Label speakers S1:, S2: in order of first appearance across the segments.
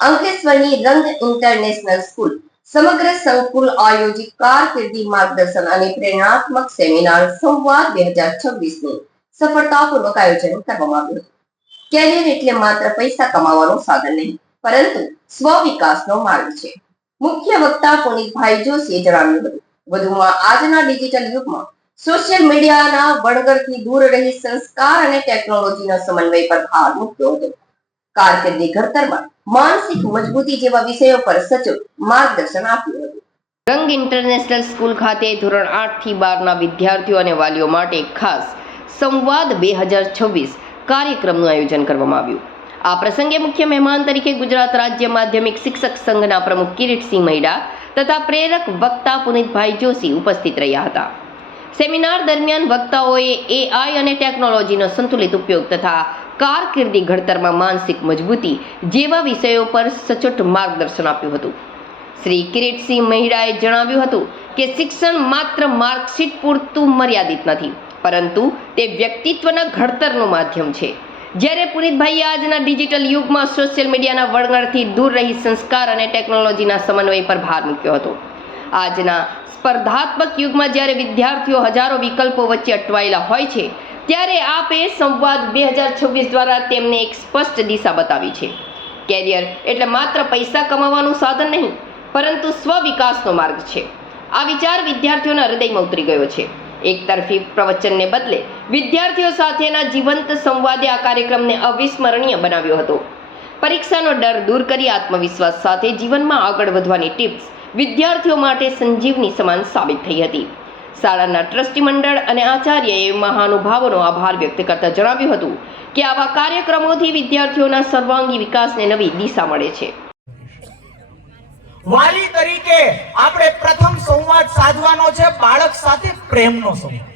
S1: અંકલેશ્વરની રંગ international school સમગ્ર સંકુલ આયોજિત કારકિર્દી માર્ગદર્શન અને પ્રેરણાત્મક સેમિનાર સંવાદ બે હજાર છવ્વીસનું સફળતાપૂર્વક આયોજન કરવામાં આવ્યું. કેરિયર એટલે માત્ર પૈસા કમાવાનું સાધન નહીં, પરંતુ સ્વ વિકાસનો માર્ગ છે. મુખ્ય વક્તા પુનિતભાઈ જોશીએ જણાવ્યું હતું. વધુમાં આજના ડિજિટલ યુગમાં સોશિયલ મીડિયાના વણગરથી દૂર રહી સંસ્કાર અને ટેકનોલોજીના સમન્વય પર ભાર મૂક્યો હતો. કારકિર્દી ઘડતરમાં માનસિક મજબૂતી જેવા વિષયો પર સચોટ માર્ગદર્શન આપ્યું હતું. રંગ ઇન્ટરનેશનલ સ્કૂલ ખાતે ધોરણ આઠથી બારના વિદ્યાર્થીઓ અને વાલીઓ માટે ખાસ સંવાદ બે હજાર છવ્વીસ કાર્યક્રમનું આયોજન કરવામાં આવ્યું. આ પ્રસંગે મુખ્ય મહેમાન તરીકે ગુજરાત રાજ્ય માધ્યમિક શિક્ષક સંઘના પ્રમુખ કિરીટસિંહ મૈડા તથા પ્રેરક વક્તા પુનિતભાઈ જોશી ઉપસ્થિત રહ્યા હતા. સેમિનાર દરમિયાન વક્તાઓએ એઆઈ અને ટેકનોલોજીનો સંતુલિત ઉપયોગ તથા કારકિર્દી ઘડતરમાં માનસિક મજબૂતી જેવા વિષયો પર સચોટ માર્ગદર્શન આપ્યું હતું. શ્રી કિરીટસિંહ મહિરાએ જણાવ્યું હતું કે શિક્ષણ માત્ર માર્કશીટ પૂરતું મર્યાદિત નથી, પરંતુ તે વ્યક્તિત્વના ઘડતરનું માધ્યમ છે. જ્યારે પુનિતભાઈએ આજના ડિજિટલ યુગમાં સોશિયલ મીડિયાના વળગણથી દૂર રહી સંસ્કાર અને ટેકનોલોજીના સમન્વય પર ભાર મૂક્યો હતો. આજના સ્પર્ધાત્મક યુગમાં જ્યારે વિદ્યાર્થીઓ હજારો વિકલ્પો વચ્ચે અટવાયેલા હોય છે ત્યારે આપે સંવાદ બે હજાર છવ્વીસ દ્વારા તેમને એક સ્પષ્ટ દિશા બતાવી છે. કેરિયર એટલે માત્ર પૈસા કમાવાનું સાધન નહીં, પરંતુ સ્વ વિકાસનો માર્ગ છે. આ વિચાર વિદ્યાર્થીઓના હૃદયમાં ઉતરી ગયો છે. એક તરફી પ્રવચનને બદલે વિદ્યાર્થીઓ સાથેના જીવંત સંવાદે આ કાર્યક્રમને અવિસ્મરણીય બનાવ્યો હતો. પરીક્ષાનો ડર દૂર કરી આત્મવિશ્વાસ સાથે જીવનમાં આગળ વધવાની ટિપ્સ વિદ્યાર્થીઓ માટે સંજીવની સમાન સાબિત થઈ હતી. શાળાના ટ્રસ્ટી મંડળ અને આચાર્યએ મહાનુભાવોનો આભાર વ્યક્ત કરતા જણાવ્યું હતું કે આવા કાર્યક્રમોથી વિદ્યાર્થીઓના સર્વાંગી વિકાસને નવી દિશા મળે છે.
S2: વાલી તરીકે આપણે પ્રથમ સંવાદ સાધવાનો છે બાળક સાથે પ્રેમનો સંવાદ.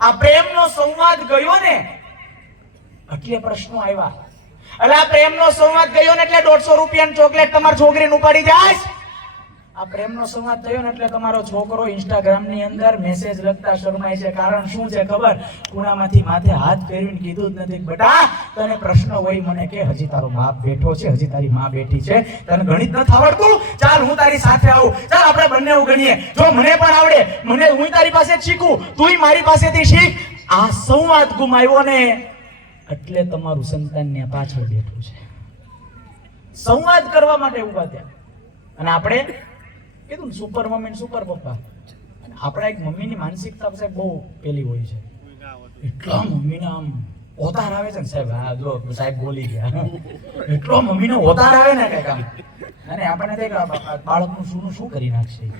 S2: આ પ્રેમનો સંવાદ ગયો ને એટલે પ્રશ્નો આવ્યા. એટલે આ પ્રેમનો સંવાદ ગયો ને એટલે દોઢસો રૂપિયાની ચોકલેટ તમારી છોકરીને ઉપાડી જાય આ પ્રેમનો સંવાદ થયો ને એટલે તમારો છોકરો ઇન્સ્ટાગ્રામની અંદર મેસેજ લખતા શરમાય છે. કારણ શું છે ખબર? ખૂણામાંથી માથે હાથ ફેરવીને કીધું જ નથી. બેટા, તને પ્રશ્ન હોય મને કે, હજી તારો બાપ બેઠો છે, હજી તારી માં બેઠી છે. તને ગણિત નથી આવડતું? ચાલ, હું તારી સાથે આવું. ચાલ, આપણે બંને ગણીએ. જો મને પણ આવડે, મને હું તારી પાસે શીખું, તુંય મારી પાસેથી શીખ. આ સંવાદ ગુમાવ્યો ને એટલે તમારું સંતાન ને પાછળ બેઠું છે. સંવાદ કરવા માટે ઊભા થયા. અને આપણે કીધું ને સુપર મમ્મી સુપર પપ્પા આપણા એક મમ્મીની માનસિકતા સાહેબ બહુ પેલી હોય છે. એટલા મમ્મીના આમ ઓતાર આવે છે ને સાહેબ. હા, જો, સાહેબ બોલી ગયા. એટલો મમ્મીનો ઓતાર આવે ને કંઈક આમ. અને આપણને બા- બાળકનું શું શું કરી નાખશે?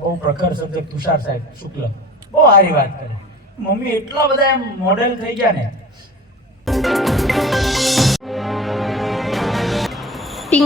S2: બહુ પ્રખર સબ્જેક્ટ તુષાર સાહેબ, શુક્લ. બહુ સારી વાત કરી. મમ્મી એટલા બધા એમ મોડેલ થઈ ગયા ને.